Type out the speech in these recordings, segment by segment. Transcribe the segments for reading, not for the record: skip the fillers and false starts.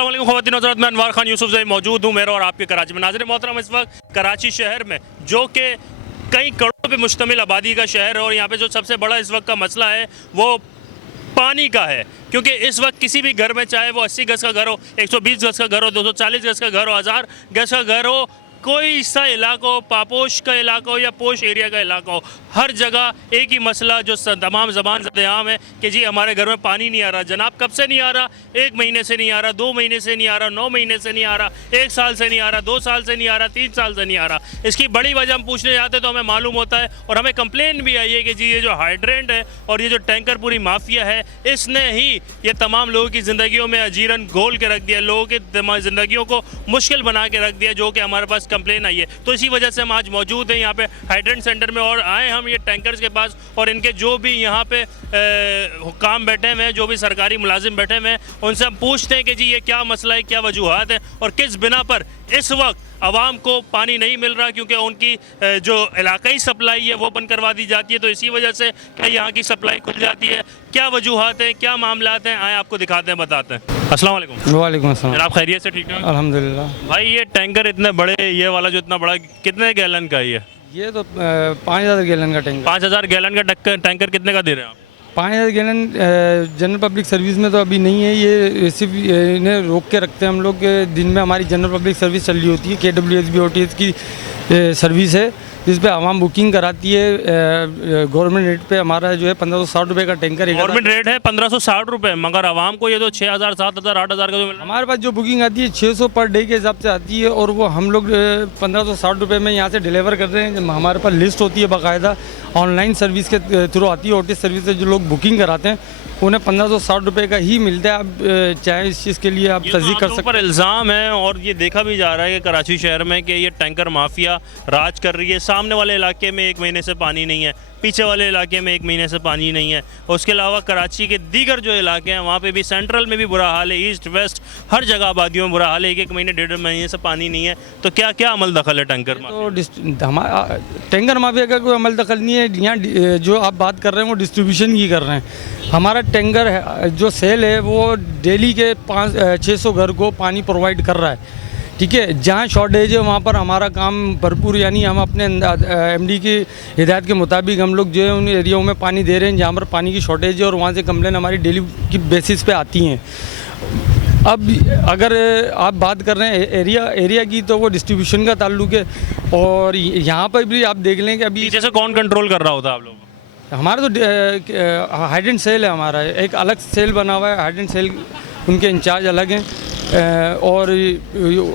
अस्सलाम वालेकुम ख़वातीन और हज़रात, मैं अनवार खान यूसुफ ज़ई मौजूद हूँ मेरा और आपके कराची में। नाज़रीन मोहतरम, इस वक्त कराची शहर में जो कि कई करोड़ों पे मुश्तमिल आबादी का शहर है और यहाँ पे जो सबसे बड़ा इस वक्त का मसला है वो पानी का है। क्योंकि इस वक्त किसी भी घर में, चाहे वो 80 गज़ का घर हो, 120 गज़ का घर हो, 240 गज़ का घर हो, 1000 गज़ का घर हो, कोई सा इलाका हो, पापोश का इलाका हो या पोश एरिया का इलाका हो, हर जगह एक ही मसला जो तमाम ज़बान से आम है कि जी हमारे घर में पानी नहीं आ रहा। जनाब कब से नहीं आ रहा? 1 महीने से नहीं आ रहा, 2 महीने से नहीं आ रहा, 9 महीने से नहीं आ रहा, 1 साल से नहीं आ रहा, 2 साल से नहीं आ रहा, 3 साल से नहीं आ रहा। इसकी बड़ी वजह हम पूछने जाते तो हमें मालूम होता है और हमें कंप्लेन भी आई है कि जी ये जो हाइड्रेंट है और ये जो टैंकर पूरी माफिया है, इसने ही ये तमाम लोगों की ज़िंदगियों में अजीरन घोल के रख दिया, लोगों की ज़िंदगियों को मुश्किल बना के रख दिया, जो कि हमारे पास कंप्लेन आई है। तो इसी वजह से हम आज मौजूद हैं यहाँ पे हाइड्रेंट सेंटर में और आए हम ये टैंकर्स के पास और इनके जो भी यहाँ पे हुक्काम बैठे हुए हैं, जो भी सरकारी मुलाजिम बैठे हुए हैं, उनसे हम पूछते हैं कि जी ये क्या मसला है, क्या वजूहात है और किस बिना पर इस वक्त आवाम को पानी नहीं मिल रहा, क्योंकि उनकी जो इलाकाई सप्लाई है वो बंद करवा दी जाती है। तो इसी वजह से क्या यहाँ की सप्लाई खुल जाती है, क्या वजूहात हैं, क्या मामलात हैं, आए आपको दिखाते हैं, बताते हैं। अस्सलाम वालेकुम। वालेकुम अस्सलाम। जनाब खैरियत से? ठीक है अल्हम्दुलिल्लाह। भाई ये टैंकर इतने बड़े, ये वाला जो इतना बड़ा, कितने गैलन का है ये तो 5000 गैलन का टैंकर। 5000 गैलन का टैंकर कितने का दे रहे हैं आप? 5000 गैलन जनरल पब्लिक सर्विस में तो अभी नहीं है, ये सिर्फ इन्हें रोक के रखते हैं हम लोग। दिन में हमारी जनरल पब्लिक सर्विस चल रही होती है, KWSB OTS की सर्विस है जिस पे आवाम बुकिंग कराती है। गवर्नमेंट रेट पे हमारा जो है 1560 रुपये का टैंकर है। गवर्नमेंट रेट है 1560 रुपये, मगर आवाम को ये तो 6000 7000 8000 का जो मिल रहा है। हमारे पास जो बुकिंग आती है 600 पर डे के हिसाब से आती है और वो हम लोग 1560 रुपये में यहाँ से डिलीवर कर रहे हैं। हमारे पास लिस्ट होती है बाकायदा, ऑनलाइन सर्विस के थ्रू आती है। OTS सर्विस से जो लोग बुकिंग कराते हैं उन्हें 1560 रुपये का ही मिलता है। अब चाहे इस चीज़ के लिए आप तस्दीक कर सकते हैं। पर इल्ज़ाम है और ये देखा भी जा रहा है कि कराची शहर में कि ये टैंकर माफिया राज कर रही है। सामने वाले इलाके में 1 महीने से पानी नहीं है, पीछे वाले इलाके में 1 महीने से पानी नहीं है। उसके अलावा कराची के दीगर जो इलाके हैं वहाँ पे भी, सेंट्रल में भी बुरा हाल है, ईस्ट वेस्ट हर जगह आबादियों में बुरा हाल है। 1 महीने 1.5 महीने से पानी नहीं है। तो क्या क्या अमल दखल है टैंकर माफिया? तो हमारा टैंकर माफिया का कोई अमल दखल नहीं है। यहाँ जो आप बात कर रहे हैं वो डिस्ट्रीब्यूशन की कर रहे हैं। हमारा टैंकर है जो सेल है वो डेली के 500-600 घर को पानी प्रोवाइड कर रहा है। ठीक है, जहाँ शॉर्टेज है वहाँ पर हमारा काम भरपूर, यानी हम अपने MD की हिदायत के मुताबिक हम लोग जो है उन एरियाओं में पानी दे रहे हैं जहाँ पर पानी की शॉर्टेज है और वहाँ से कंप्लेन हमारी डेली की बेसिस पे आती हैं। अब अगर आप बात कर रहे हैं एरिया की, तो वो डिस्ट्रीब्यूशन का ताल्लुक है। और यहाँ पर भी आप देख लें कि अभी जैसे कौन कंट्रोल कर रहा होता है आप लोग? हमारा तो हाइड्रेंट सेल है, हमारा एक अलग सेल बना हुआ है। हाइड्रेंट सेल उनके इंचार्ज अलग हैं और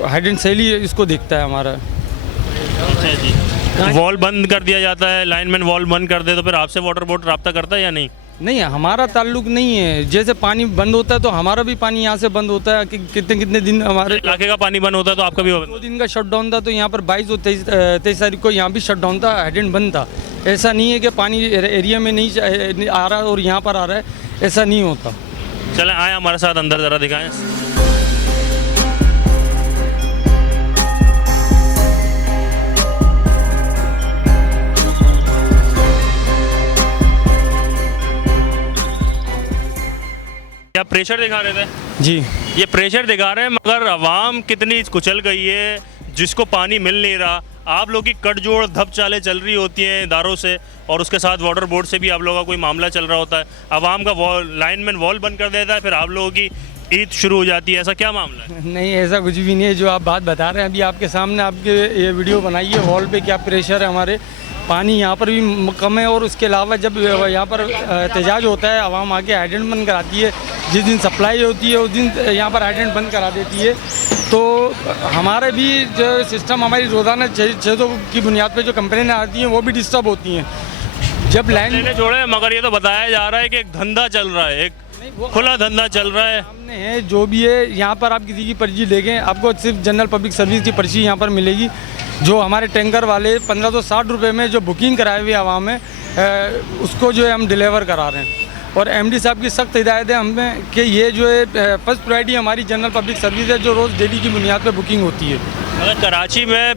हाइड्रेंट सेल ही इसको देखता है हमारा। अच्छा जी। वॉल बंद कर दिया जाता है, लाइनमैन वॉल बंद कर दे तो फिर आपसे वाटर बोर्ड रब्ता करता है या नहीं? नहीं, हमारा ताल्लुक नहीं है। जैसे पानी बंद होता है तो हमारा भी पानी यहाँ से बंद होता है कि कितने दिन हमारे इलाके का पानी बंद होता है तो आपका भी 2 दिन का शट डाउन था। तो यहाँ पर 22 और 23 तारीख को यहाँ भी शट डाउन था, हाइड्रेंट बंद था। ऐसा नहीं है कि पानी एरिया में नहीं आ रहा और यहाँ पर आ रहा है, ऐसा नहीं होता। चलें आए हमारे साथ अंदर ज़रा दिखाएं। क्या प्रेशर दिखा रहे थे? जी, ये प्रेशर दिखा रहे हैं, मगर आवाम कितनी कुचल गई है जिसको पानी मिल नहीं रहा। आप लोग की कटजोड़ धप चालें चल रही होती हैं इदारों से और उसके साथ वाटर बोर्ड से भी आप लोगों का कोई मामला चल रहा होता है। आवाम का लाइनमैन वॉल बंद कर देता है, फिर आप लोगों की ईद शुरू हो जाती है। ऐसा क्या मामला है? नहीं, ऐसा कुछ भी नहीं है जो आप बात बता रहे हैं। अभी आपके सामने आपके ये वीडियो बनाई है, वॉल पे क्या प्रेशर है। हमारे पानी यहाँ पर भी कम है और उसके अलावा जब यहाँ पर एहतजाज होता है, आवाम आके हाइड्रेंट बंद कराती है। जिस दिन सप्लाई होती है उस दिन यहाँ पर हाइड्रेंट बंद करा देती है। तो हमारे भी जो सिस्टम, हमारी रोज़ाना 600 की बुनियाद पे जो कंप्लेनें आती हैं वो भी डिस्टर्ब होती हैं। जब लाइन जोड़े, मगर ये तो बताया जा रहा है कि एक धंधा चल रहा है, एक खुला धंधा चल रहा है। सामने है जो भी है। यहाँ पर आप किसी की पर्ची देखें, आपको सिर्फ जनरल पब्लिक सर्विस की पर्ची यहाँ पर मिलेगी। जो हमारे टैंकर वाले 1560 रुपये में जो बुकिंग कराए हुए आवाम है उसको जो है हम डिलीवर करा रहे हैं। और MD साहब की सख्त हिदायत है हमें कि ये जो है फर्स्ट प्रायोरिटी हमारी जनरल पब्लिक सर्विस है जो रोज़ डेली की बुनियाद पर बुकिंग होती है। अगर कराची में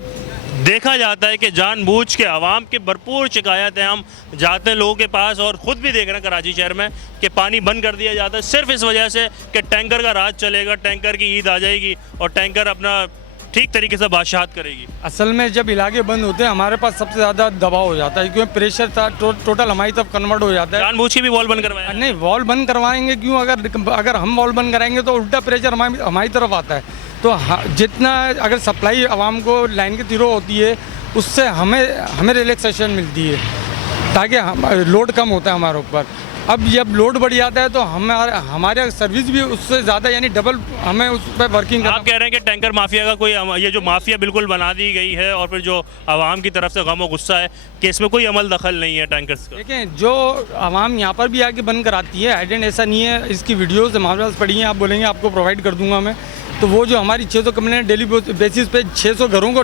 देखा जाता है कि जानबूझ के आवाम की भरपूर शिकायत है, हम जाते हैं लोगों के पास और ख़ुद भी देख रहे हैं कराची शहर में कि पानी बंद कर दिया जाता है सिर्फ इस वजह से कि टैंकर का राज चलेगा, टैंकर की ईद आ जाएगी और टैंकर अपना ठीक तरीके से बादशाहत करेगी। असल में जब इलाके बंद होते हैं हमारे पास सबसे ज़्यादा दबाव हो जाता है, क्योंकि प्रेशर था टोटल हमारी तरफ कन्वर्ट हो जाता है। जानबूझ के भी वॉल बंद करवाया? नहीं, वॉल बंद करवाएंगे क्यों? अगर हम वॉल बंद कराएंगे तो उल्टा प्रेशर हमारी तरफ आता है। तो जितना अगर सप्लाई आवाम को लाइन के थ्रू होती है उससे हमें रिलैक्सेशन मिलती है, ताकि लोड कम होता है हमारे ऊपर। अब जब लोड बढ़ जाता है तो हमारे सर्विस भी उससे ज़्यादा यानी डबल हमें उस पर वर्किंग करना। आप कह रहे हैं कि टैंकर माफिया का कोई ये जो माफिया बिल्कुल बना दी गई है और फिर जो आवाम की तरफ से गम और गुस्सा है कि इसमें कोई अमल दखल नहीं है टैंकर्स का? देखें, जो आवाम यहाँ पर भी आके बंद कराती है, हाइडेंट ऐसा नहीं है। इसकी वीडियोस हमारे पास पड़ी हैं, आप बोलेंगे आपको प्रोवाइड कर दूंगा मैं। तो वो जो हमारी 600 कंप्लेंट डेली बेसिस पे 600 घरों को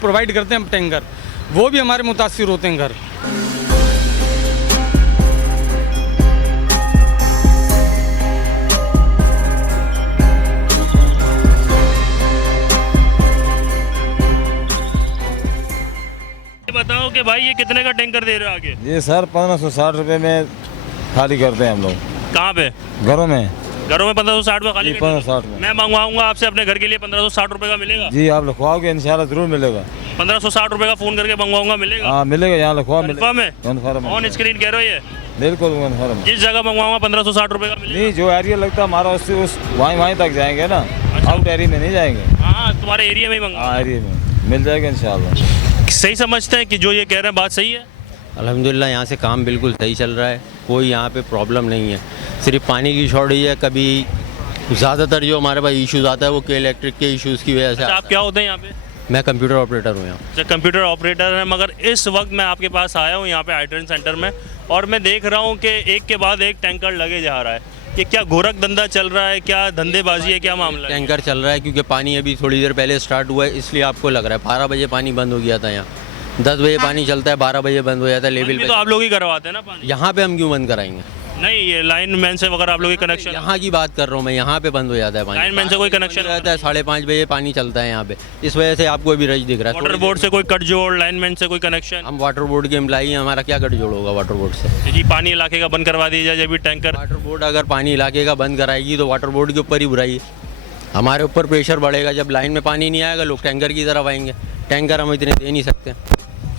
प्रोवाइड करते हैं टैंकर, वो भी हमारे मुतासिर होते हैं घर। बताओ कि भाई ये कितने का टैंकर दे रहे हो आगे? ये सर 1560 रुपये में खाली करते हैं हम लोग। कहाँ पे? घरों में। घरों में 1560 रुपये खाली? 1560 में। मैं मंगवाऊंगा आपसे अपने घर के लिए 1560 रुपये का मिलेगा? जी आप लिखवाओगे इंशाल्लाह जरूर मिलेगा। 1560 रुपये का फ़ोन करके मंगवाऊंगा, मिलेगा? हाँ मिलेगा, यहाँ लिखवा मिलेगा। कन्फर्म है? ऑन स्क्रीन कह रहे हो ये? बिल्कुल कन्फर्म। जिस जगह मंगवाऊंगा 1560 रुपये का मिलेगा? नहीं, जो एरिया लगता है हमारा उससे उस वहीं तक जाएंगे ना। आउट एरिया में नहीं जाएंगे। हाँ, तुम्हारे एरिया में ही मंगवा। हाँ, एरिया में मिल जाएगा इंशाल्लाह। सही समझते हैं कि जो ये कह रहे हैं बात सही है? अल्हम्दुलिल्लाह यहाँ से काम बिल्कुल सही चल रहा है, कोई यहाँ पे प्रॉब्लम नहीं है। सिर्फ पानी की शॉर्टेज है। कभी ज़्यादातर जो हमारे पास इश्यूज़ आता है वो के इलेक्ट्रिक के इश्यूज़ की वजह से। अच्छा, आप क्या होते हैं यहाँ पे? मैं कंप्यूटर ऑपरेटर हूँ यहाँ। अच्छा, कंप्यूटर ऑपरेटर है। मगर इस वक्त मैं आपके पास आया हूँ यहाँ पे हाइड्रेंट सेंटर में और मैं देख रहा हूँ कि एक के बाद एक टैंकर लगे जा रहा है। ये क्या गोरख धंधा चल रहा है, क्या धंधेबाजी है, क्या मामला है? टैंकर चल रहा है क्योंकि पानी अभी थोड़ी देर पहले स्टार्ट हुआ है, इसलिए आपको लग रहा है। 12 बजे पानी बंद हो गया था यहाँ, 10 बजे पानी चलता है, 12 बजे बंद हो जाता है लेवल पे। तो आप लोग ही करवाते हैं ना पानी? यहाँ पे हम क्यों बंद कराएंगे? नहीं, ये लाइन मैन से वगैरह आप लोग की कनेक्शन? यहाँ की बात कर रहा हूँ मैं, यहाँ पे बंद हो जाता है पानी। लाइन मैन से कोई कनेक्शन रहता है? 5:30 बजे पानी चलता है यहाँ पे, इस वजह से आपको अभी रश दिख रहा है। वाटर बोर्ड से कोई कट जोड़, लाइन मैन से कोई कनेक्शन? हम वाटर बोर्ड के एम्प्लाई हैं, हमारा क्या कट जोड़ होगा वाटर बोर्ड से? जी, पानी इलाके का बंद करवा दिया जाए जब भी टैंकर। वाटर बोर्ड अगर पानी इलाके का बंद कराएगी तो वाटर बोर्ड के ऊपर ही बुराई है। हमारे ऊपर प्रेशर बढ़ेगा। जब लाइन में पानी नहीं आएगा लोग टैंकर की तरफ आएंगे। टैंकर हम इतने दे नहीं सकते।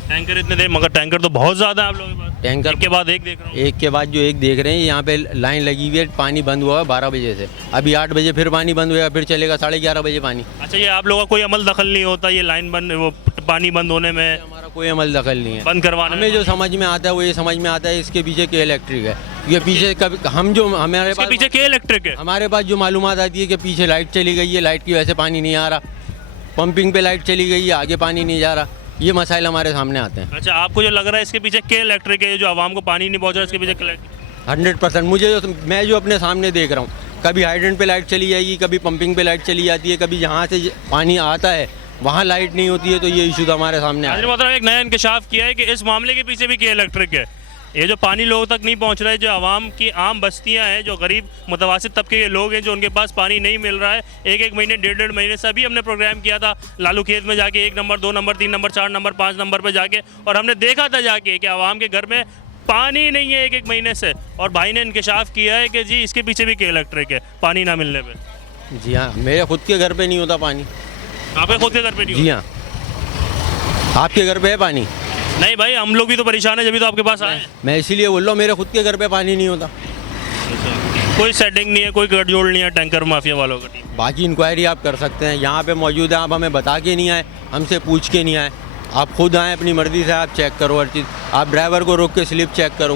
टैंकर इतने दे, मगर टैंकर तो बहुत ज़्यादा है आप लोगों के पास। टैंकर एक के बाद एक देख रहा हूँ। एक के बाद जो एक देख रहे हैं, यहाँ पे लाइन लगी हुई है। पानी बंद हुआ है 12 बजे से, अभी 8 बजे फिर पानी बंद हुआ, फिर चलेगा 11:30 बजे पानी। अच्छा, ये आप लोगों का कोई अमल दखल नहीं होता ये लाइन बंद, वो पानी बंद होने में? हमारा कोई अमल दखल नहीं है बंद करवाने हमें। जो समझ में आता है वो ये समझ में आता है इसके पीछे के इलेक्ट्रिक है। ये पीछे कभी हम जो हमारे इसके पास पीछे के इलेक्ट्रिक है? हमारे पास जो मालूमात आती है कि पीछे लाइट चली गई है, लाइट की वजह से पानी नहीं आ रहा। पंपिंग पे लाइट चली गई है, आगे पानी नहीं जा रहा। ये मसाइल हमारे सामने आते हैं। अच्छा, आपको जो लग रहा है इसके पीछे के इलेक्ट्रिक है, जो आवाम को पानी नहीं पहुंच रहा, इसके पीछे के इलेक्ट्रिक? 100% मुझे मैं जो अपने सामने देख रहा हूँ, कभी हाइड्रेंट पे लाइट चली जाएगी, कभी पंपिंग पे लाइट चली जाती है, कभी जहाँ से पानी आता है वहाँ लाइट नहीं होती है। तो ये इशू हमारे सामने आ रहा है। एक नया इंकशाफ किया है कि इस मामले के पीछे भी के इलेक्ट्रिक है। ये जो पानी लोगों तक नहीं पहुंच रहा है, जो आवाम की आम बस्तियां हैं, जो गरीब मुतवासित तबके के लोग हैं, जो उनके पास पानी नहीं मिल रहा है, एक महीने 1.5 महीने से। अभी हमने प्रोग्राम किया था लालू खेत में जाके 1 number, 2 number, 3 number, 4 number, 5 number पर जाके, और हमने देखा था जाके कि आवाम के घर में पानी नहीं है एक महीने से। और भाई ने इंकशाफ किया है कि जी इसके पीछे भी के इलेक्ट्रिक है पानी ना मिलने पर। जी हाँ, मेरे खुद के घर पे नहीं होता पानी। आपके खुद के घर पे नहीं? जी हाँ। आपके घर पे है पानी? नहीं भाई, हम लोग भी तो परेशान है, जब भी तो आपके पास आए। मैं इसीलिए बोल रहा हूँ, मेरे खुद के घर पे पानी नहीं होता। कोई सेटिंग नहीं है, कोई गठजोड़ नहीं है टैंकर माफिया वालों का? बाकी इंक्वायरी आप कर सकते हैं, यहाँ पे मौजूद हैं। आप हमें बता के नहीं आए, हमसे पूछ के नहीं आए, आप खुद आएँ अपनी मर्ज़ी से। आप चेक करो हर चीज़। आप ड्राइवर को रोक के स्लिप चेक करो।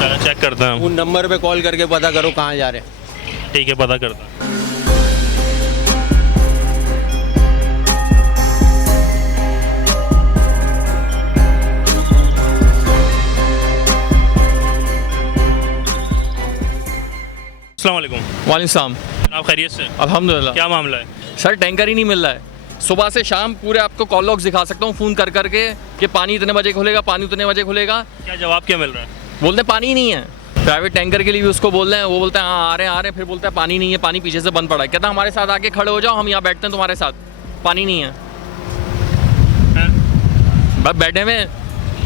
चलो चेक करता हूँ। उन नंबर पे कॉल करके पता करो कहाँ जा रहे हैं। ठीक है, पता करता हूँ। अस्सलाम वालेकुम। वालेकुम सलाम। आप खैरियत से? अल्हम्दुलिल्लाह। क्या मामला है? सर टैंकर ही नहीं मिल रहा है। सुबह से शाम पूरे आपको कॉल लॉग्स दिखा सकता हूँ फ़ोन कर करके कि पानी इतने बजे खुलेगा, पानी उतने बजे खुलेगा। क्या जवाब क्या मिल रहा है? बोलते हैं पानी ही नहीं है। प्राइवेट टैंकर के लिए भी उसको बोल रहे हैं, वो बोलते हैं हाँ आ रहे हैं, फिर बोलता है पानी नहीं है, पानी पीछे से बंद पड़ा है। कहता है हमारे साथ आके खड़े हो जाओ, हम यहाँ बैठते हैं तुम्हारे साथ, पानी नहीं है। बस बैठे हुए,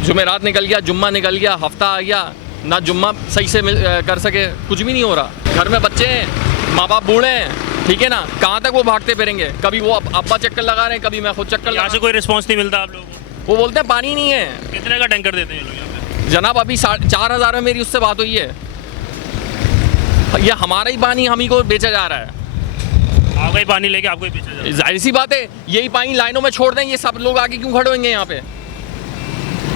जुमेरात निकल गया, जुम्मा निकल गया, हफ्ता आ गया, ना जुम्मा सही से कर सके, कुछ भी नहीं हो रहा। घर में बच्चे हैं, माँ बाप बूढ़े हैं, ठीक है ना, कहाँ तक वो भागते फिरेंगे। कभी वो अब्बा चक्कर लगा रहे हैं, कभी मैं खुद चक्कर यहाँ लगा। से कोई रिस्पॉन्स नहीं मिलता आप लोगों को? वो बोलते हैं पानी नहीं है। कितने का टैंकर देते हैं ये लोग यहाँ पे? जनाब अभी 4,500 में मेरी उससे बात हुई है। ये हमारा ही पानी हम ही को बेचा जा रहा है। आपका ही पानी लेके आपको ही पीछे जाओ। जाहिर सी बात है, यही पानी लाइनों में छोड़ दें, ये सब लोग आगे क्यों खड़े होंगे यहाँ पे?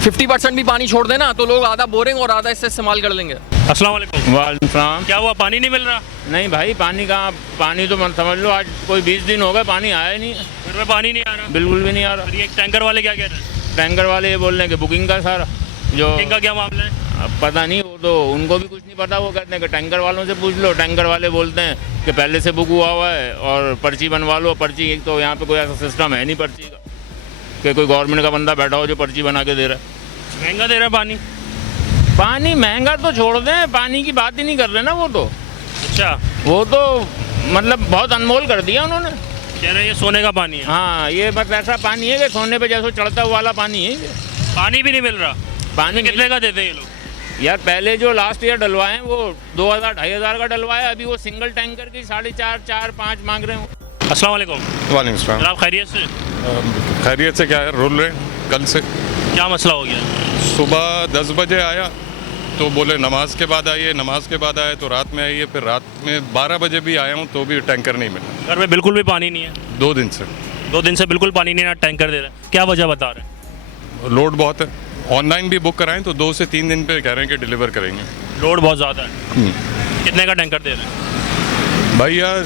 50% भी पानी छोड़ देना तो लोग आधा बोरेंगे और आधा इससे इस्तेमाल कर लेंगे। अस्सलाम वालेकुम। वालेकुम। क्या हुआ, पानी नहीं मिल रहा? नहीं भाई, पानी कहाँ, पानी तो मत समझ लो आज कोई 20 दिन हो गए पानी आया ही नहीं, घर में पानी नहीं आ रहा? बिल्कुल भी नहीं आ रहा। और ये टैंकर वाले क्या कह रहे हैं? टैंकर वाले ये बोल रहे हैं कि बुकिंग का सर जो इनका क्या मामला है? अब पता नहीं, वो तो उनको भी कुछ नहीं पता। वो कहते हैं कि टैंकर वालों से पूछ लो। टैंकर वाले बोलते हैं कि पहले से बुक हुआ है और पर्ची बनवा लो। पर्ची, एक तो यहाँ पे कोई ऐसा सिस्टम है नहीं पर्ची का कि कोई गवर्नमेंट का बंदा बैठा हो जो पर्ची बना के दे रहा है। महंगा दे रहा है पानी? पानी महंगा तो छोड़ दें, पानी की बात ही नहीं कर रहे ना। वो तो अच्छा, वो तो मतलब बहुत अनमोल कर दिया उन्होंने। कह रहे हैं ये सोने का पानी है। हाँ, ये बस ऐसा पानी है कि सोने पे जैसे चढ़ता हुआ वाला पानी है ये। पानी भी नहीं मिल रहा? पानी कितने का देते हैं ये लोग? यार पहले जो लास्ट ईयर डलवाए हैं वो 2,000-2,500 का डलवाया। अभी वो सिंगल टैंकर की 4,500-4,500 मांग रहे हैं। अस्सलाम वालेकुम। वालेकुम सलाम। जनाब खैरियत से? खैरियत से क्या है, रोल रहे हैं कल से। क्या मसला हो गया? सुबह 10 बजे आया तो बोले नमाज के बाद आइए, नमाज के बाद आए तो रात में आइए, फिर रात में 12 बजे भी आया हूँ तो भी टैंकर नहीं मिला। घर में बिल्कुल भी पानी नहीं है? 2 दिन से। 2 दिन से बिल्कुल पानी नहीं है, ना टैंकर दे रहे हैं। क्या वजह बता रहे हैं? लोड बहुत है। ऑनलाइन भी बुक कराएं तो 2 से 3 दिन पे कह रहे हैं कि डिलीवर करेंगे। लोड बहुत ज़्यादा है। कितने का टैंकर दे रहे हैं? भाई यार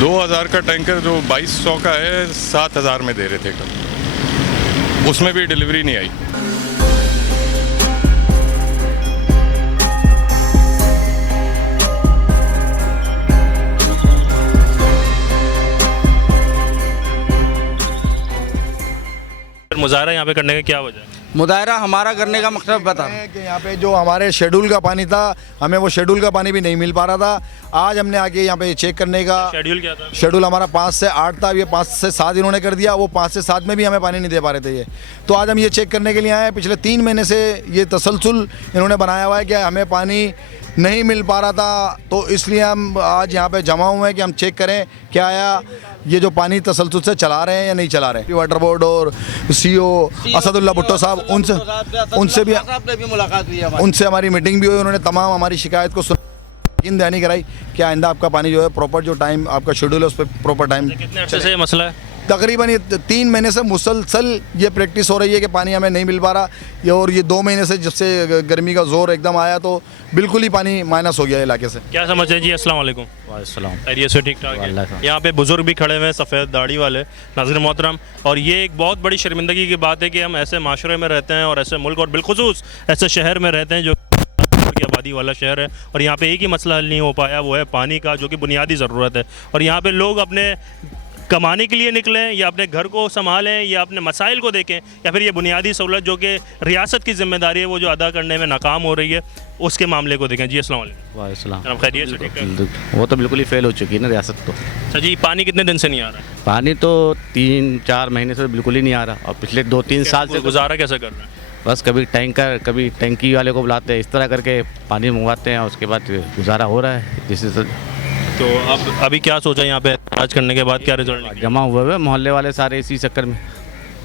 2,000 का टैंकर जो 2,200 का है 7,000 में दे रहे थे कल, उसमें भी डिलीवरी नहीं आई। मुजाहरा यहाँ पे करने का क्या वजह है? मुजाहरा हमारा करने का मकसद बता है कि यहाँ पे जो हमारे शेड्यूल का पानी था, हमें वो शेड्यूल का पानी भी नहीं मिल पा रहा था। आज हमने आके यहाँ पे चेक करने का, शेड्यूल क्या था? शेड्यूल हमारा 5 से 8 था, अब ये 5 से 7 इन्होंने कर दिया। वो 5 से 7 में भी हमें पानी नहीं दे पा रहे थे ये। तो आज हम ये चेक करने के लिए आए हैं। पिछले 3 महीने से ये तसलसल इन्होंने बनाया हुआ है कि हमें पानी नहीं मिल पा रहा था, तो इसलिए हम आज यहाँ पे जमा हुए हैं कि हम चेक करें क्या आया, ये जो पानी तसलसल से चला रहे हैं या नहीं चला रहे। वाटर बोर्ड और सीओ असदुल्ला भुट्टो साहब, उनसे भी मुलाकात हुई हमारी। उनसे हमारी मीटिंग भी हुई। उन्होंने तमाम हमारी शिकायत को यकीन दहानी कराई कि आइंदा आपका पानी जो है प्रॉपर, जो टाइम आपका शेड्यूल है उस पर प्रॉपर टाइम। कितने अर्से से ये मसला है? तकरीबन ये 3 महीने से मुसलसल ये प्रैक्टिस हो रही है कि पानी हमें नहीं मिल पा रहा। ये और ये 2 महीने से जब से गर्मी का जोर एकदम आया तो बिल्कुल ही पानी माइनस हो गया इलाके से। क्या समझते हैं जी? अस्सलाम वालेकुम। वालेकुम। खैरियत से? ठीक ठाक है। यहाँ पे बुजुर्ग भी खड़े हुए हैं, सफ़ेद दाढ़ी वाले, नाज़रीन मोहतरम। और ये एक बहुत बड़ी शर्मिंदगी की बात है कि हम ऐसे माशरे में रहते हैं और ऐसे मुल्क और बिलखुसूस ऐसे शहर में रहते हैं जो की आबादी वाला शहर है, और यहाँ पे एक ही मसला हल नहीं हो पाया, वो है पानी का, जो कि बुनियादी ज़रूरत है। और यहाँ पे लोग अपने कमाने के लिए निकलें या अपने घर को संभालें या अपने मसाइल को देखें, या फिर ये बुनियादी सहूलत जो कि रियासत की जिम्मेदारी है वो जो अदा करने में नाकाम हो रही है, उसके मामले को देखें। जी अस्सलाम वालेकुम। वालेकुम। खैरियत से? ठीक है। वो तो बिल्कुल ही फेल हो चुकी है ना रियासत तो। अच्छा जी, पानी कितने दिन से नहीं आ रहा है? पानी तो 3-4 महीने से बिल्कुल ही नहीं आ रहा, और पिछले 2-3 साल से गुजारा कैसे कर रहे हैं? बस कभी टैंकर, कभी टैंकी वाले को बुलाते हैं, इस तरह करके पानी मंगवाते हैं और उसके बाद गुजारा हो रहा है। जिससे तो अब अभी क्या सोचा यहाँ पे आज करने के बाद, क्या रिजल्ट निकलेगा? जमा हुए मोहल्ले वाले सारे इसी चक्कर में।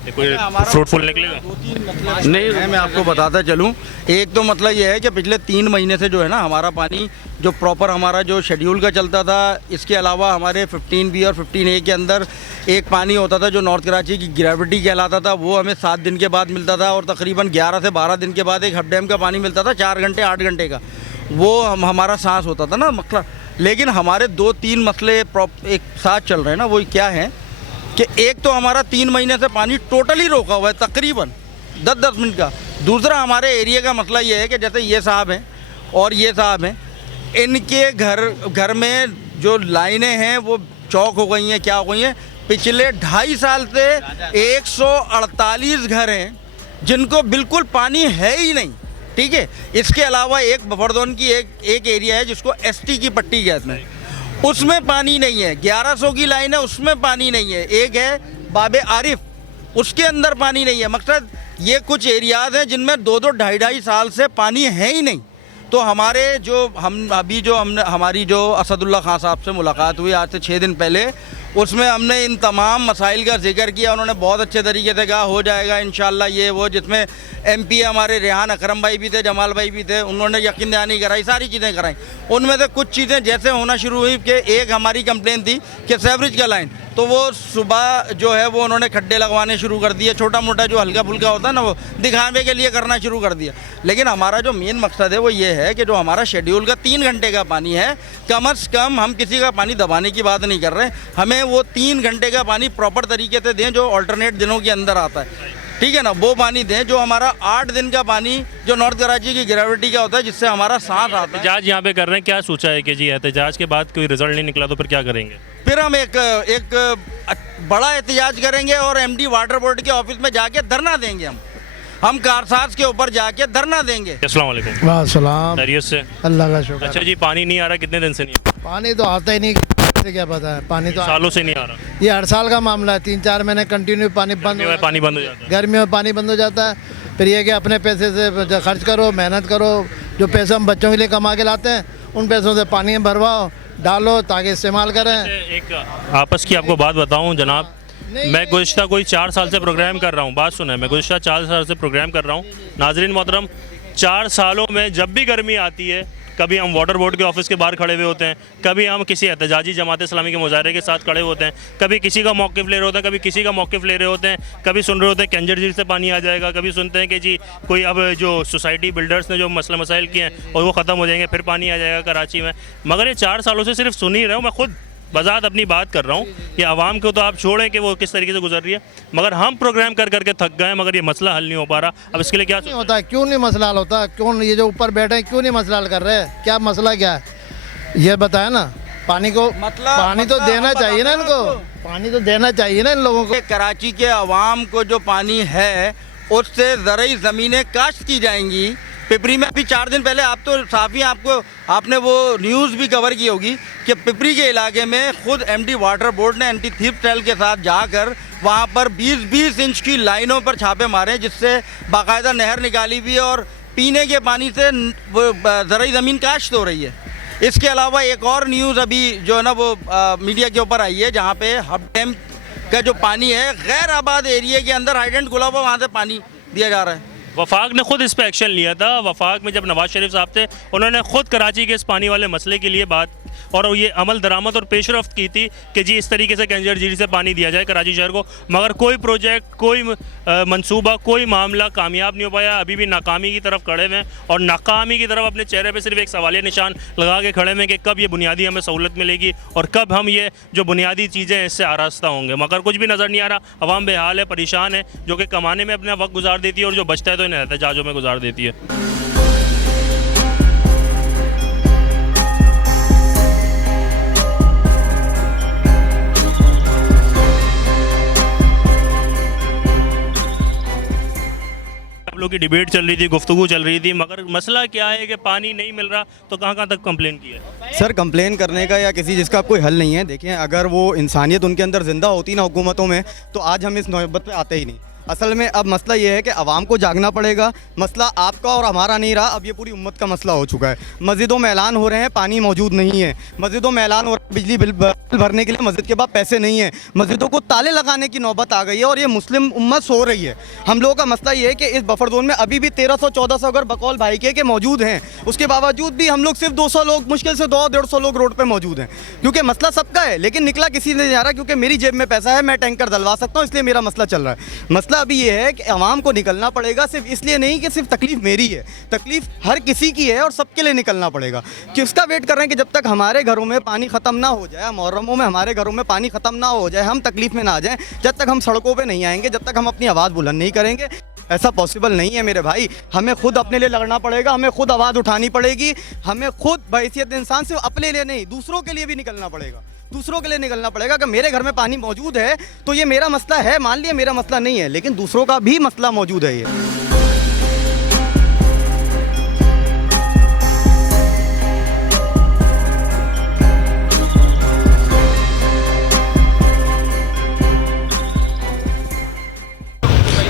कोई फ्रूटफुल निकलेगा? नहीं, मैं आपको बताता चलूँ। एक तो मतलब ये है कि पिछले 3 महीने से जो है ना हमारा पानी जो प्रॉपर हमारा जो शेड्यूल का चलता था, इसके अलावा हमारे 15B और 15A के अंदर एक पानी होता था जो नॉर्थ कराची की ग्रेविटी कहलाता था, वो हमें 7 दिन के बाद मिलता था, और तकरीबन 11 से 12 दिन के बाद एक हब डैम का पानी मिलता था 4 घंटे 8 घंटे का। वो हमारा सांस होता था ना मसला। लेकिन हमारे 2-3 मसले एक साथ चल रहे हैं ना। वो क्या है कि एक तो हमारा 3 महीने से पानी टोटली रोका हुआ है, तकरीबन 10-10 मिनट का। दूसरा हमारे एरिया का मसला ये है कि जैसे ये साहब हैं और ये साहब हैं, इनके घर में जो लाइनें हैं वो चौक हो गई हैं, क्या हो गई हैं। पिछले 2.5 साल से 148 घर हैं जिनको बिल्कुल पानी है ही नहीं, ठीक है। इसके अलावा एक बफरदौन की एक एरिया है जिसको ST की पट्टी कहते हैं, उसमें पानी नहीं है। 1100 की लाइन है, उसमें पानी नहीं है। एक है बाबे आरिफ, उसके अंदर पानी नहीं है। मकसद ये कुछ एरियाज़ हैं जिनमें 2-2 ढाई साल से पानी है ही नहीं। तो हमारे जो हमारी जो असदुल्ला खान साहब से मुलाकात हुई आज से 6 दिन पहले, उसमें हमने इन तमाम मसाइल का जिक्र किया। उन्होंने बहुत अच्छे तरीके से कहा हो जाएगा इंशाल्लाह ये वो, जिसमें MP हमारे रेहान अकरम भाई भी थे, जमाल भाई भी थे, उन्होंने यकीन दहानी कराई, सारी चीज़ें कराई। उनमें से कुछ चीज़ें जैसे होना शुरू हुई कि एक हमारी कंप्लेन थी कि सेवरेज का लाइन, तो वो सुबह जो है वो उन्होंने खड्डे लगवाने शुरू कर दिए, छोटा मोटा जो हल्का फुल्का होता है ना वो दिखावे के लिए करना शुरू कर दिया। लेकिन हमारा जो मेन मकसद है वो ये है कि जो हमारा शेड्यूल का 3 घंटे का पानी है, कम से कम हम किसी का पानी दबाने की बात नहीं कर रहे, हमें वो 3 घंटे का पानी प्रॉपर तरीके से दें जो अल्टरनेट दिनों के अंदर आता है, ठीक है ना, वो पानी दें। जो हमारा 8 दिन का पानी जो नॉर्थ कराची की ग्रेविटी का होता है, जिससे हमारा सांस आता है। एहतजाज यहाँ पे कर रहे हैं, क्या सोचा है कि जी एहतजाज के बाद कोई रिजल्ट नहीं निकला तो फिर क्या करेंगे? फिर हम एक बड़ा एहतजाज करेंगे और MD वाटर बोर्ड के ऑफिस में जाके धरना देंगे। हम कारसाज के ऊपर जाके धरना देंगे। अस्सलाम वालेकुम। वाह, खैरियत से? अल्लाह का शुक्र। अच्छा जी, पानी नहीं आ रहा कितने दिन से? नहीं पानी तो आता ही नहीं, से क्या पता है, पानी तो सालों से नहीं आ रहा। ये हर साल का मामला है, 3-4 महीने कंटिन्यू पानी बंद हो पानी बंद हो जाता है। गर्मी में पानी बंद हो जाता है। फिर ये कि अपने पैसे से खर्च करो, मेहनत करो, जो पैसे हम बच्चों के लिए कमा के लाते हैं उन पैसों से पानी भरवाओ, डालो ताकि इस्तेमाल करें। एक आपस की आपको बात बताऊं जनाब, मैं गुज़िश्ता कोई 4 साल से प्रोग्राम कर रहा हूं, बात सुना है, मैं गुज़िश्ता 4 साल से प्रोग्राम कर रहा हूं। नाज़रीन मोहतरम, 4 सालों में जब भी गर्मी आती है, कभी हम वाटर बोर्ड के ऑफिस के बाहर खड़े हुए होते हैं, कभी हम किसी एहतजाजी जमात इस्लामी के मुजाहरे के साथ खड़े होते हैं, कभी किसी का मौक़िफ़ ले रहे होते हैं, कभी किसी का मौक़िफ़ ले रहे होते हैं, कभी सुन रहे होते हैं कैंजर झील से पानी आ जाएगा, कभी सुनते हैं कि जी कोई अब जो सोसाइटी बिल्डर्स ने जो मसला मसाइल किए हैं और वो ख़त्म हो जाएंगे, फिर पानी आ जाएगा कराची में। मगर ये 4 सालों से सिर्फ सुन ही रहा हूँ, मैं खुद बजात अपनी बात कर रहा हूँ कि आवाम को तो आप छोड़ें कि वो किस तरीके से गुजर रही है, मगर हम प्रोग्राम कर करके थक गए, मगर ये मसला हल नहीं हो पा रहा। अब इसके लिए क्या नहीं होता है? क्यों नहीं मसला हल होता? क्यों ये जो ऊपर बैठे हैं क्यों नहीं मसला हल कर रहे हैं? क्या मसला क्या है ये बताया ना। पानी को पानी तो देना चाहिए ना इनको, पानी तो देना चाहिए ना इन लोगों को। कराची के अवाम को जो पानी है उससे ज़रई ज़मीनें काश्त की जाएंगी। पिपरी में अभी 4 दिन पहले आप तो साफ़ी आपने वो न्यूज़ भी कवर की होगी कि पिपरी के इलाके में खुद MD वाटर बोर्ड ने एंटी थीफ सेल के साथ जाकर वहाँ पर 20-20 इंच की लाइनों पर छापे मारे, जिससे बाकायदा नहर निकाली हुई है और पीने के पानी से ज़रई ज़मीन काश्त हो रही है। इसके अलावा एक और न्यूज़ अभी जो है ना वो मीडिया के ऊपर आई है, जहाँ पे हब डैम का जो पानी है गैर आबाद एरिया के अंदर हाइडेंट खुला हुआ, वहाँ से पानी दिया जा रहा है। वफाक ने खुद इस पर एक्शन लिया था। वफाक में जब नवाज शरीफ साहब थे, उन्होंने खुद कराची के इस पानी वाले मसले के लिए बात और ये अमल दरामद और पेशरफ्त की थी कि जी इस तरीके से कैंजर झील से पानी दिया जाए कराची शहर को, मगर कोई प्रोजेक्ट, कोई मंसूबा, कोई मामला कामयाब नहीं हो पाया। अभी भी नाकामी की तरफ खड़े हुए और नाकामी की तरफ अपने चेहरे पे सिर्फ एक सवालिया निशान लगा के खड़े हुए कि कब ये बुनियादी हमें सहूलत मिलेगी और कब हम ये जो बुनियादी चीज़ें हैं इससे आरास्ता होंगे, मगर कुछ भी नज़र नहीं आ रहा। अवाम बेहाल है, परेशान है, जो कि कमाने में अपना वक्त गुजार देती है और जो बचता है तो इन एहतजाजों में गुजार देती है। लोग की डिबेट चल रही थी, गुफ्तगू चल रही थी, मगर मसला क्या है कि पानी नहीं मिल रहा, तो कहाँ कहाँ तक कंप्लेन की है? सर कंप्लेन करने का या किसी जिसका कोई हल नहीं है। देखिए अगर वो इंसानियत उनके अंदर ज़िंदा होती ना हुकूमतों में, तो आज हम इस नौबत पे आते ही नहीं। असल में अब मसला ये है कि आवाम को जागना पड़ेगा। मसला आपका और हमारा नहीं रहा, अब ये पूरी उम्मत का मसला हो चुका है। मस्जिदों में ऐलान हो रहे हैं पानी मौजूद नहीं है, मस्जिदों में ऐलान हो रहा है बिजली बिल भरने के लिए मस्जिद के पास पैसे नहीं है, मस्जिदों को ताले लगाने की नौबत आ गई है और ये मुस्लिम उम्मत सो रही है। हम लोगों का मसला ये है कि इस बफर जोन में अभी भी 1300-1400 अगर बकौल भाई के मौजूद हैं, उसके बावजूद भी हम लोग सिर्फ 200 लोग, मुश्किल से 200-150 लोग रोड पर मौजूद हैं, क्योंकि मसला सबका है लेकिन निकला किसी ने जा रहा, क्योंकि मेरी जेब में पैसा है, मैं टैंकर डलवा सकता हूँ, इसलिए मेरा मसला चल रहा है। मसला अभी ये है कि आवाम को निकलना पड़ेगा, सिर्फ इसलिए नहीं कि सिर्फ तकलीफ मेरी है, तकलीफ हर किसी की है और सबके लिए निकलना पड़ेगा। किसका वेट कर रहे हैं कि जब तक हमारे घरों में पानी ख़त्म ना हो जाए, मुहर्रमों में हमारे घरों में पानी ख़त्म ना हो जाए, हम तकलीफ में ना आ जाएं, जब तक हम सड़कों पे नहीं आएंगे, जब तक हम अपनी आवाज़ बुलंद नहीं करेंगे, ऐसा पॉसिबल नहीं है मेरे भाई। हमें खुद अपने लिए लड़ना पड़ेगा, हमें खुद आवाज़ उठानी पड़ेगी, हमें खुद बहैसियत इंसान सिर्फ अपने लिए नहीं दूसरों के लिए भी निकलना पड़ेगा, दूसरों के लिए निकलना पड़ेगा। अगर मेरे घर में पानी मौजूद है तो ये मेरा मसला है, मान लिया मेरा मसला नहीं है, लेकिन दूसरों का भी मसला मौजूद है। ये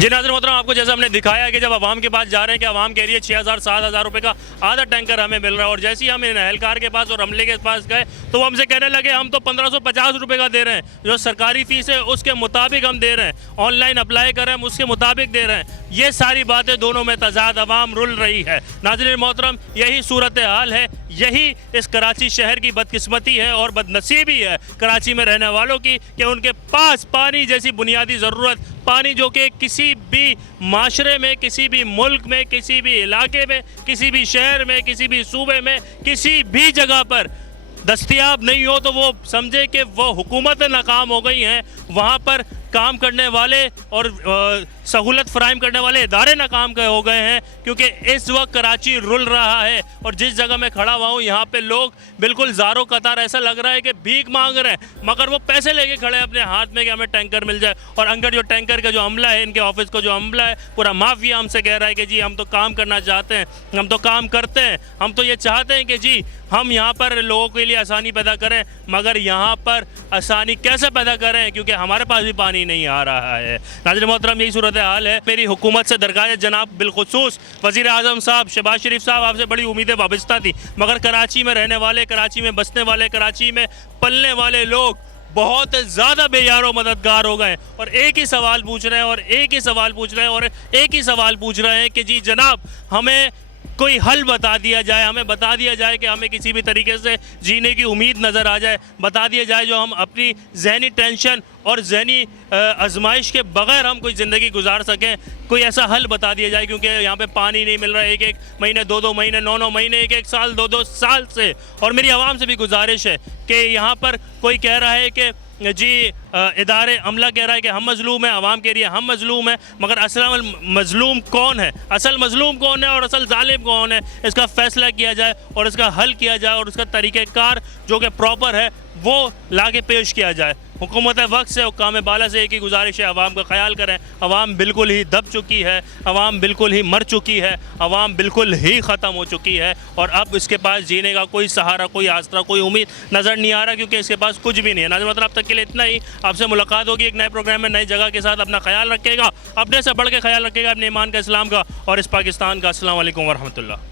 जी नाज़रीन मोहतरम, आपको जैसा हमने दिखाया कि जब आवाम के पास जा रहे हैं कि आवाम कह रही है 6,000-7,000 रुपये का आधा टैंकर हमें मिल रहा है, और जैसे ही हम इन एहलकार के पास और अमले के पास गए तो वो हमसे कहने लगे हम तो 1,550 रुपये का दे रहे हैं, जो सरकारी फ़ीस है उसके मुताबिक हम दे रहे हैं, ऑनलाइन अप्लाई कर रहे हैं हम उसके मुताबिक दे रहे हैं। ये सारी बातें दोनों में तजाद आवाम रुल रही है। नाज़रीन मोहतरम, यही सूरत हाल है, यही इस कराची शहर की बदकिस्मती है और बदनसीबी है कराची में रहने वालों की कि उनके पास पानी जैसी बुनियादी ज़रूरत, पानी जो कि किसी भी माशरे में, किसी भी मुल्क में, किसी भी इलाके में, किसी भी शहर में, किसी भी सूबे में, किसी भी जगह पर दस्तयाब नहीं हो तो वो समझे कि वो हुकूमतें नाकाम हो गई हैं, वहाँ पर काम करने वाले और सहूलत फ़राहम करने वाले इदारे नाकाम हो गए हैं, क्योंकि इस वक्त कराची रुल रहा है। और जिस जगह मैं खड़ा हुआ हूँ यहाँ पे लोग बिल्कुल ज़ारो कतार, ऐसा लग रहा है कि भीख मांग रहे हैं, मगर वो पैसे लेके खड़े हैं अपने हाथ में कि हमें टैंकर मिल जाए। और अंदर जो टैंकर का जो अमला है, इनके ऑफिस का जो अमला है, पूरा माफिया हमसे कह रहा है कि जी हम तो काम करना चाहते हैं, हम तो काम करते हैं, हम तो ये चाहते हैं कि जी हम यहाँ पर लोगों के लिए आसानी पैदा करें, मगर यहाँ पर आसानी कैसे पैदा करें क्योंकि हमारे पास भी पानी नहीं आ रहा है। नाज़रीन मोहतरम, यही सूरत हाल है। मेरी हुकूमत से दरगाह है जनाब बिलखुसूस वज़ीर आज़म साहब शहबाज शरीफ साहब, आपसे बड़ी उम्मीदें वाबस्ता थी, मगर कराची में रहने वाले, कराची में बसने वाले, कराची में पलने वाले लोग बहुत ज़्यादा बेयार और मददगार हो गए और एक ही सवाल पूछ रहे हैं और एक ही सवाल पूछ रहे हैं और एक ही सवाल पूछ रहे हैं कि जी जनाब हमें कोई हल बता दिया जाए, हमें बता दिया जाए कि हमें किसी भी तरीके से जीने की उम्मीद नज़र आ जाए, बता दिया जाए जो हम अपनी जहनी टेंशन और जहनी आजमाइश के बग़ैर हम कोई ज़िंदगी गुजार सकें, कोई ऐसा हल बता दिया जाए। क्योंकि यहाँ पे पानी नहीं मिल रहा है, एक महीने, 2 महीने, 9 महीने, एक साल, 2 साल से। और मेरी आवाम से भी गुजारिश है कि यहाँ पर कोई कह रहा है कि जी इदारे अमला कह रहा है कि हम मजलूम हैं, आवाम कह रही है हम मजलूम हैं, मगर असल मजलूम कौन है, असल मजलूम कौन है और असल जालिम कौन है, इसका फ़ैसला किया जाए और इसका हल किया जाए और उसका तरीक़ेकार जो कि प्रॉपर है वो ला के पेश किया जाए। हुकूमत वक्त से, हुक्काम बाला से एक ही गुजारिश है, आवाम का ख्याल करें। आवाम बिल्कुल ही दब चुकी है, आवाम बिल्कुल ही मर चुकी है, आवाम बिल्कुल ही ख़त्म हो चुकी है और अब इसके पास जीने का कोई सहारा, कोई आसरा, कोई उम्मीद नज़र नहीं आ रहा, क्योंकि इसके पास कुछ भी नहीं है। नाज़रीन मतलब अब तक के लिए इतना ही। आपसे मुलाकात होगी एक नए प्रोग्राम में, नई जगह के साथ। अपना ख्याल रखिएगा, अपने से बढ़ के ख्याल रखिएगा अपने ईमान का, इस्लाम का और इस पाकिस्तान का। अस्सलाम वालेकुम वरहमतुल्लाह।